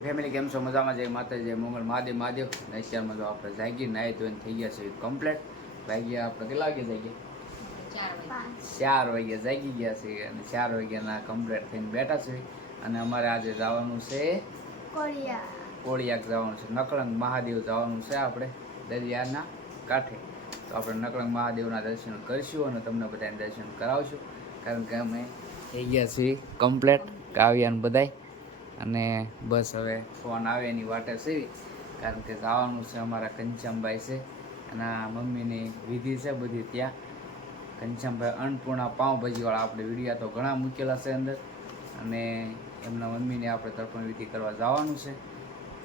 Family કેમ છો? મજામાં? જય માતા જય મંગળ મહાદેવ મહાદેવ. અત્યારમાં જો આપણે જાગી નાહી ધોઈને થઈ ગયા છે કમ્પ્લેટ. વાગ્યા આપણે કેટલા વાગે જાગ્યા? 4 વાગ્યા જાગી ગયા છે અને 4 વાગ્યાના કમ્પ્લેટ થઈને બેઠા છે. અને અમારે આજે જવાનું છે કોળિયાક જવાનું છે, નકળંગ મહાદેવ જવાનું છે આપણે દરિયાના કાંઠે. તો આપણે નકળંગ મહાદેવના દર્શન કરીશું અને તમને બધાને દર્શન કરાવશું, કારણ કે અમે થઈ ગયા છીએ કમ્પ્લેટ કાવ્યાને બધાય. અને બસ હવે ફોન આવે એની વાટે છે, કારણ કે જવાનું છે અમારા ઘનશ્યામભાઈ છે એના મમ્મીની વિધિ છે બધી ત્યાં. ઘનશ્યામભાઈ અન્નપૂર્ણા પાઉંભાજીવાળા આપણે વિડીયા તો ઘણા મૂકેલા છે અંદર, અને એમના મમ્મીને આપણે તર્પણ વિધિ કરવા જવાનું છે.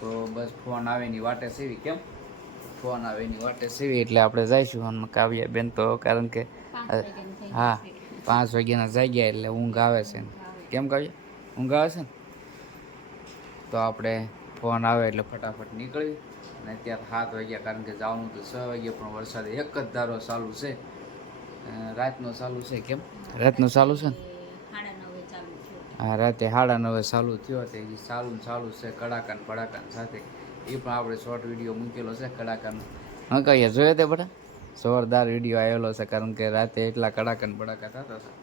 તો બસ ફોન આવે એની વાટે સેવી. કેમ ફોન આવે એની વાટે સેવી એટલે આપણે જઈશું. અને કાવ્યા બેન તો કારણ કે હા 5 વાગ્યાના જાગ્યા એટલે ઊંઘ આવે છે. કેમ કાવ્યા ઊંઘ આવે છે ને? તો આપણે ફોન આવે એટલે ફટાફટ નીકળી. અને અત્યારે 7 વાગ્યા, કારણ કે જવાનું તો 6 વાગ્યા, પણ વરસાદ એક જ ધારો ચાલુ છે, રાતનો ચાલુ છે. કેમ રાતનો ચાલુ છે ને? હા, રાતે 9:30 ચાલુ થયો હતો. એ ચાલુ છે કડાકા ને ભડાકા સાથે. એ પણ આપણે શોર્ટ વિડીયો મૂકેલો છે કડાકાનો. હા કહીએ જોયો તે બધા જોરદાર વિડીયો આવેલો છે, કારણ કે રાતે એટલા કડાકા ને ભડાકા થતા હતા.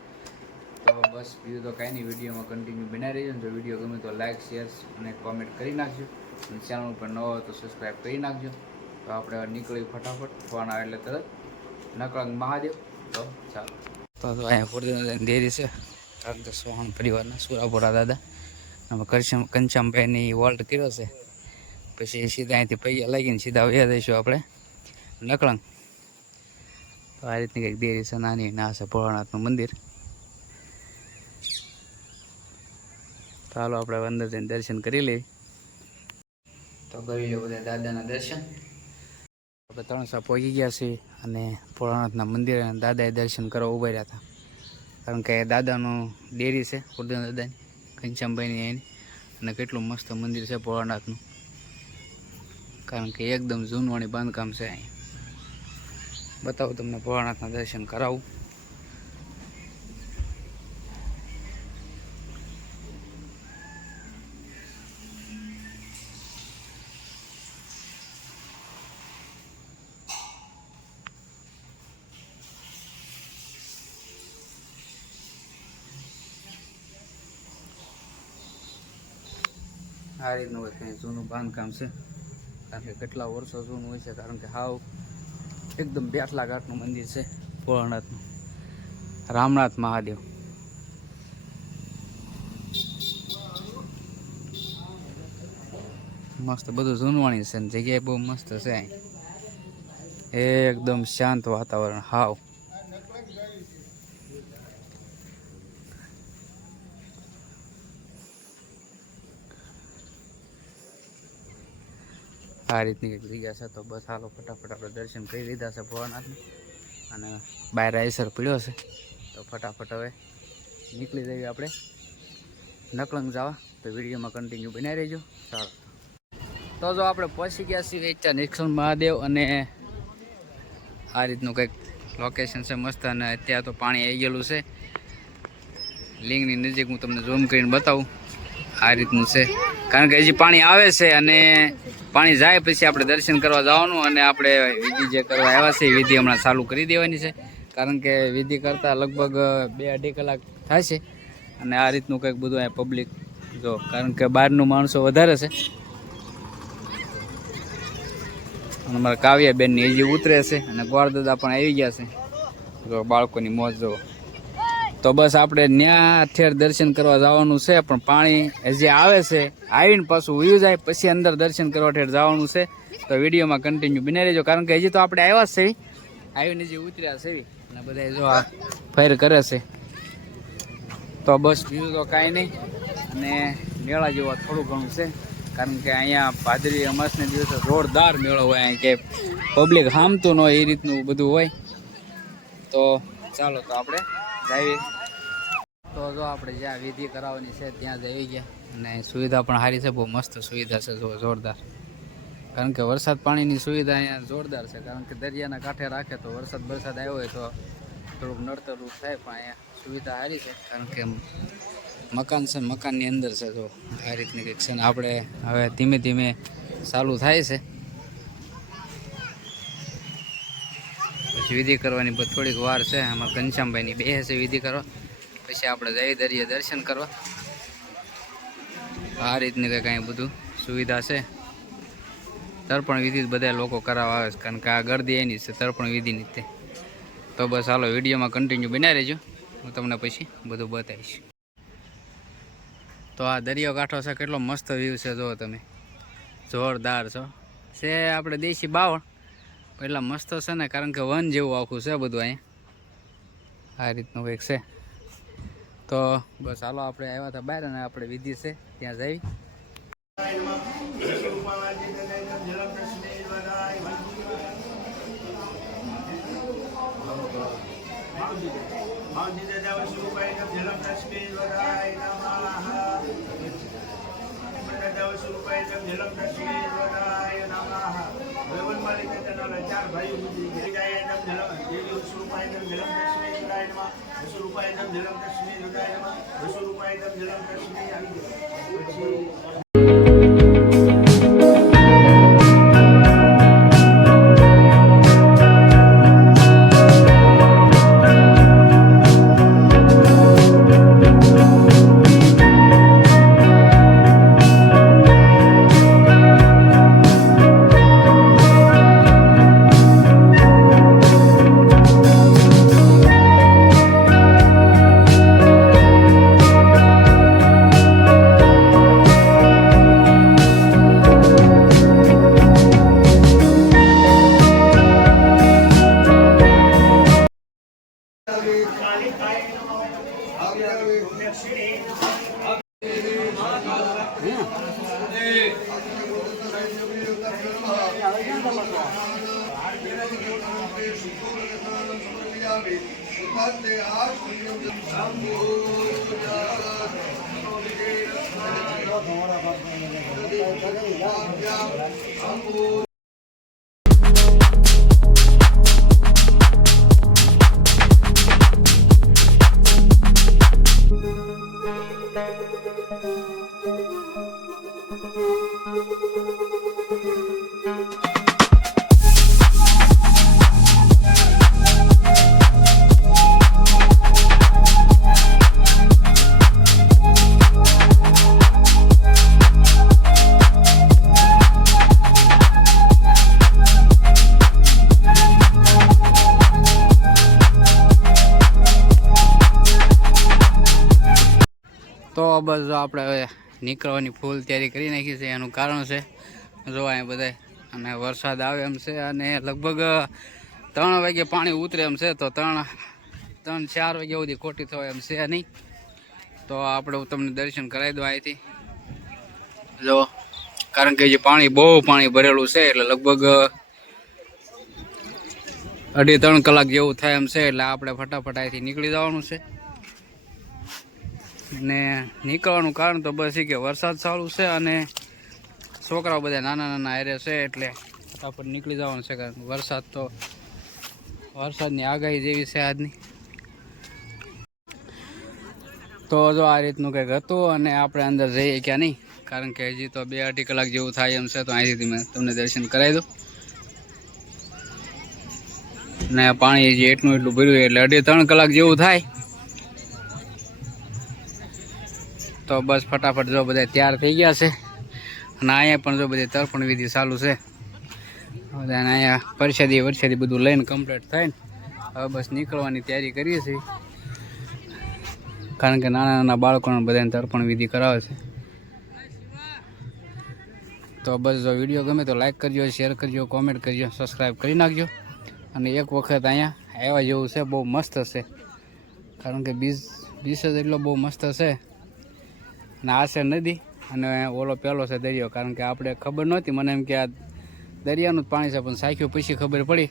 તો બસ બીજું તો કાંઈ નહીં, વિડીયોમાં કન્ટિન્યુ બનાવી રહીજો. જો વિડીયો ગમે તો લાઇક શેર અને કોમેન્ટ કરી નાખજો, અને ચેનલ ઉપર ન હોય તો સબસ્ક્રાઈબ કરી નાખજો. તો આપણે નીકળી ફટાફટ, ફોન આવે એટલે તરત નકળંગ મહાદેવ. તો ચાલો. તો અહીંયા ફોર્ચ્યુનર ડેરી છે, કારણ કે સોહણ પરિવારના સુરાપુરા દાદા અમે ઘનશ્યામભાઈની વોલ્ટ કર્યો છે. પછી સીધા અહીંથી પૈયા લાગીને સીધા વયા દઈશું આપણે નકળંગ. તો આ રીતની કંઈક ડેરી છે નાની, ના છે ભોળાનાથનું મંદિર. ચાલો આપણે અંદર જઈને દર્શન કરી લઈએ. તો કરી લો બધા દાદાના દર્શન. આપણે 3 પહોંચી ગયા છીએ અને ભોળાનાથના મંદિર અને દાદાએ દર્શન કરવા ઊભા રહ્યા હતા, કારણ કે દાદાનું ડેરી છે ખુરદન દાદાની ઘનશ્યામભાઈની એની. અને કેટલું મસ્ત મંદિર છે ભોળાનાથનું, કારણ કે એકદમ જૂનવાણી બાંધકામ છે. અહીં બતાવું તમને, ભોળાનાથના દર્શન કરાવું. આ રીતનું હોય કંઈ જૂનું બાંધકામ છે, કારણ કે કેટલા વર્ષો જૂનું હોય છે. કારણ કે હાવ એકદમ બેઠલા ઘાટનું મંદિર છે ભોળાનાથનું, રામનાથ મહાદેવ. મસ્ત બધું જૂનવાણી છે, જગ્યાએ બહુ મસ્ત છે. અહીં એકદમ શાંત વાતાવરણ હાવ. આ રીતની એક જગ્યા છે. તો બસ હાલો ફટાફટ આપણે દર્શન કરી લીધા છે ભોળાનાથને, અને બહાર આઈસર પીડ્યો છે. તો ફટાફટ હવે નીકળી જઈએ આપણે નકળંગ જવા. તો વિડીયોમાં કન્ટિન્યુ બનાવી રહેજો. ચાલો. તો જો આપણે પહોંચી ગયા છીએ વેચા નકળંગ મહાદેવ, અને આ રીતનું કંઈક લોકેશન છે મસ્ત. અને અત્યારે તો પાણી આવી ગયેલું છે લિંગની નજીક. હું તમને ઝૂમ કરીને બતાવું. આ રીતનું છે, કારણ કે હજી પાણી આવે છે, અને પાણી જાય પછી આપણે દર્શન કરવા જવાનું. અને આપણે વિધિ જે કરવા આવ્યા છે વિધિ હમણાં ચાલુ કરી દેવાની છે, કારણ કે વિધિ કરતાં લગભગ 2-2.5 કલાક થાય છે. અને આ રીતનું કંઈક બધું અહીંયા પબ્લિક જો, કારણ કે બહારનું માણસો વધારે છે. અને અમારા કાવ્યાબેનની હજી ઉતરે છે, અને ગોળદાદા પણ આવી ગયા છે. જો બાળકોની મોજ જો. તો બસ આપણે ત્યાં ઠેર દર્શન કરવા જવાનું છે, પણ પાણી હજી આવે છે. આવીને પાછું વયું જાય, પછી અંદર દર્શન કરવા ઠેર જવાનું છે. તો વિડીયોમાં કન્ટિન્યુ બની રહેજો, કારણ કે હજી તો આપણે આવ્યા જ છે, આવીને હજી ઉતર્યા છે. અને બધા જો આ ફેર કરે છે. તો બસ બીજું તો કાંઈ નહીં. અને મેળા જેવા થોડું ઘણું છે, કારણ કે અહીંયા ભાદરવી અમાસને દિવસે જોરદાર મેળો હોય. અહીં કે પબ્લિક હામતું ન હોય એ રીતનું બધું હોય. તો ચાલો તો આપણે જઈએ. તો જો આપણે જ્યાં વિધિ કરાવવાની છે ત્યાં જ આવી ગયા, અને સુવિધા પણ સારી છે, બહુ મસ્ત સુવિધા છે જો, જોરદાર. કારણ કે વરસાદ પાણીની સુવિધા અહીંયા જોરદાર છે. કારણ કે દરિયાના કાંઠે રાખે તો વરસાદ આવ્યો હોય તો થોડુંક નડતરરૂપ થાય, પણ અહીંયા સુવિધા સારી છે. કારણ કે મકાન છે, મકાનની અંદર છે. તો આ રીતની કંઈક છે ને આપણે હવે ધીમે ધીમે ચાલુ થાય છે. પછી વિધિ કરવાની થોડીક વાર છે. આમાં ઘનશ્યામભાઈની બે છે વિધિ કરવા, પછી આપણે જઈ દરિયે દર્શન કરવા. આ રીતની કંઈક અહીં બધું સુવિધા છે. તર્પણ વિધિ બધા લોકો કરાવવા આવે છે, કારણ કે આ ગરદી એની છે તર્પણ વિધિની તે. તો બસ હાલો વિડીયોમાં કન્ટિન્યુ બનાવી રહેજો, હું તમને પછી બધું બતાવીશ. તો આ દરિયો કાંઠો છે, કેટલો મસ્ત વ્યૂ છે, જુઓ તમે, જોરદાર છો. છે આપણે દેશી બાવળ, એટલા મસ્ત છે ને, કારણ કે વન જેવું આખું છે બધું અહીંયા. આ રીતનું કંઈક છે. તો બસ હાલો આપણે આવ્યા હતા બહાર અને આપણે વિધિ છે ત્યાં જઈ. તો બસ આપણે હવે નીકળવાની ફૂલ તૈયારી કરી નાખી છે. એનું કારણ છે જોવા બધા, અને વરસાદ આવે એમ છે, અને લગભગ 3 વાગે પાણી ઉતરે એમ છે. તો 3-4 વાગ્યા સુધી ખોટી થવાય એમ છે નહીં. તો આપણે તમને દર્શન કરાવી દો અહીંથી જો, કારણ કે જે બહુ પાણી ભરેલું છે, એટલે લગભગ 2.5-3 કલાક જેવું થાય એમ છે. એટલે આપણે ફટાફટ અહીંથી નીકળી જવાનું છે. ને નીકળવાનું કારણ તો બસ એ કે વરસાદ ચાલુ છે અને છોકરાઓ બધા નાના હારે છે, એટલે ફટાફટ નીકળી જવાનું છે. કારણ વરસાદની આગાહી જેવી છે આજની. તો જો આ રીતનું કંઈક હતું, અને આપણે અંદર જઈએ ક્યાં નહીં, કારણ કે હજી તો 2-2.5 કલાક જેવું થાય એમ છે. તો અહીંથી મેં તમને દર્શન કરાવી દઉં. ને પાણી હજી એટલું ભર્યું એટલે 2.5-3 કલાક જેવું થાય. તો બસ ફટાફટ જો બધા તૈયાર થઈ ગયા છે, અને અહીંયા પણ જો બધી તર્પણ વિધિ ચાલુ છે. બધાને અહીંયા પરસાદી બધું લઈને કમ્પ્લીટ થઈને હવે બસ નીકળવાની તૈયારી કરીએ છીએ. કારણ કે નાના બાળકોને બધાને તર્પણ વિધિ કરાવે છે. તો બસ જો વિડીયો ગમે તો લાઈક કરજો, શેર કરજો, કોમેન્ટ કરજો, સબસ્ક્રાઈબ કરી નાખજો. અને એક વખત અહીંયા આવ્યા જેવું છે, બહુ મસ્ત છે. કારણ કે બીચ જ એટલો બહુ મસ્ત છે. અને આ છે નદી, અને ઓલો પહેલો છે દરિયો. કારણ કે આપણે ખબર નહોતી, મને એમ કે આ દરિયાનું જ પાણી છે, પણ સાખ્યું પછી ખબર પડી.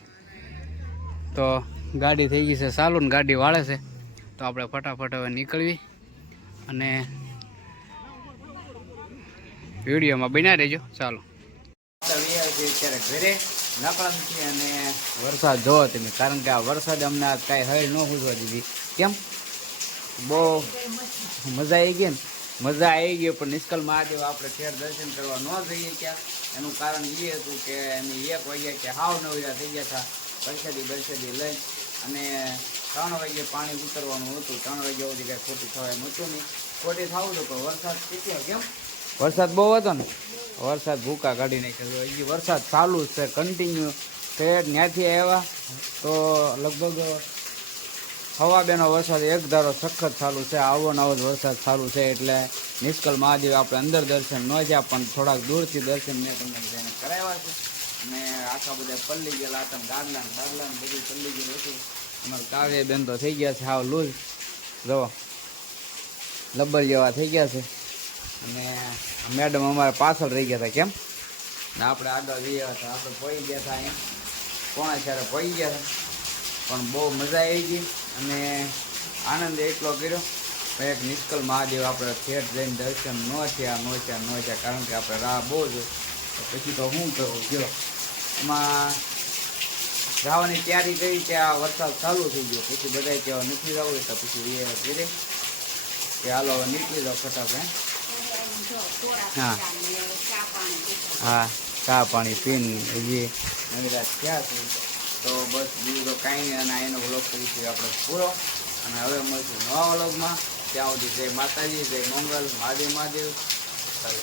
તો ગાડી થઈ ગઈ છે ચાલુ, ને ગાડી વાળે છે. તો આપણે ફટાફટ હવે નીકળવી, અને વિડીયોમાં બન્યા રહેજો. ચાલો. છીએ અત્યારે ઘરે નકળમથી અને વરસાદ જોવો તમે, કારણ કે આ વરસાદ અમને આજ કાંઈ હળ ન પૂછવા દીધી. કેમ બહુ મજા આવી ગઈ ને? મજા આવી ગઈ, પણ નિષ્કલ મહાદેવ આપણે ફેર દર્શન કરવા ન જઈએ ક્યાં, એનું કારણ એ હતું કે અમે 1 વાગ્યા કે હાવ નવરા થઈ ગયા હતા પરસેદી લઈ, અને 3 વાગ્યે પાણી ઉતરવાનું હતું. 3 વાગ્યા સુધી કાંઈ ખોટી થવા એમ હતું નહીં. ખોટી થવું હતું પણ વરસાદ કેટલો, કેમ વરસાદ બહુ હતો ને, વરસાદ ભૂકા કાઢી નાખ્યો. હજી વરસાદ ચાલુ છે કન્ટિન્યુ. ફેર ત્યાંથી આવ્યા તો લગભગ હવા બેનો વરસાદ એક ધારો સખત ચાલુ છે. આવો નવો જ વરસાદ ચાલુ છે. એટલે નિષ્કલ મહાદેવ આપણે અંદર દર્શન ન જ્યાં, પણ થોડાક દૂરથી દર્શન મેં તમને બધાને કરાવ્યા છે. અને આખા બધા પલ્લી ગયેલા હતા, ગાડલા બધું પલ્લી ગયેલું હતું. અમારા કાવ્ય બેન તો થઈ ગયા છે હાવ લૂઝ, જવો લબ્બર જેવા થઈ ગયા છે. અને મેડમ અમારે પાછળ રહી ગયા હતા. કેમ ને આપણે આગળ ગયા હતા, આપણે પડી ગયા હતા અહીંયા પોણા ચારે પડી ગયા હતા. પણ બહુ મજા આવી ગઈ અને આનંદ એટલો કર્યો. એક નિષ્કલ મહાદેવ આપણે ઠેઠ જઈને દર્શન ન થયા, કારણ કે આપણે રાહ બહુ જ, પછી તો શું કરવું ગયો. એમાં જવાની તૈયારી કરી કે આ વરસાદ ચાલુ થઈ ગયો, પછી બધા કહેવા નથી જવું, તો પછી એ ઘરે કે હાલો હવે નીકળી જાઓ ફટાફટ. હા હા, ચા પાણી પીને હજી નવરાત થયા છે. તો બસ બીજું તો કાંઈ નહીં. અને એનો વ્લોગ કરીશું આપણે પૂરો, અને હવે મળશું નવા વ્લોગમાં. ત્યાં સુધી જય માતાજી, જય મંગલ, મહાદેવ. ચાલો.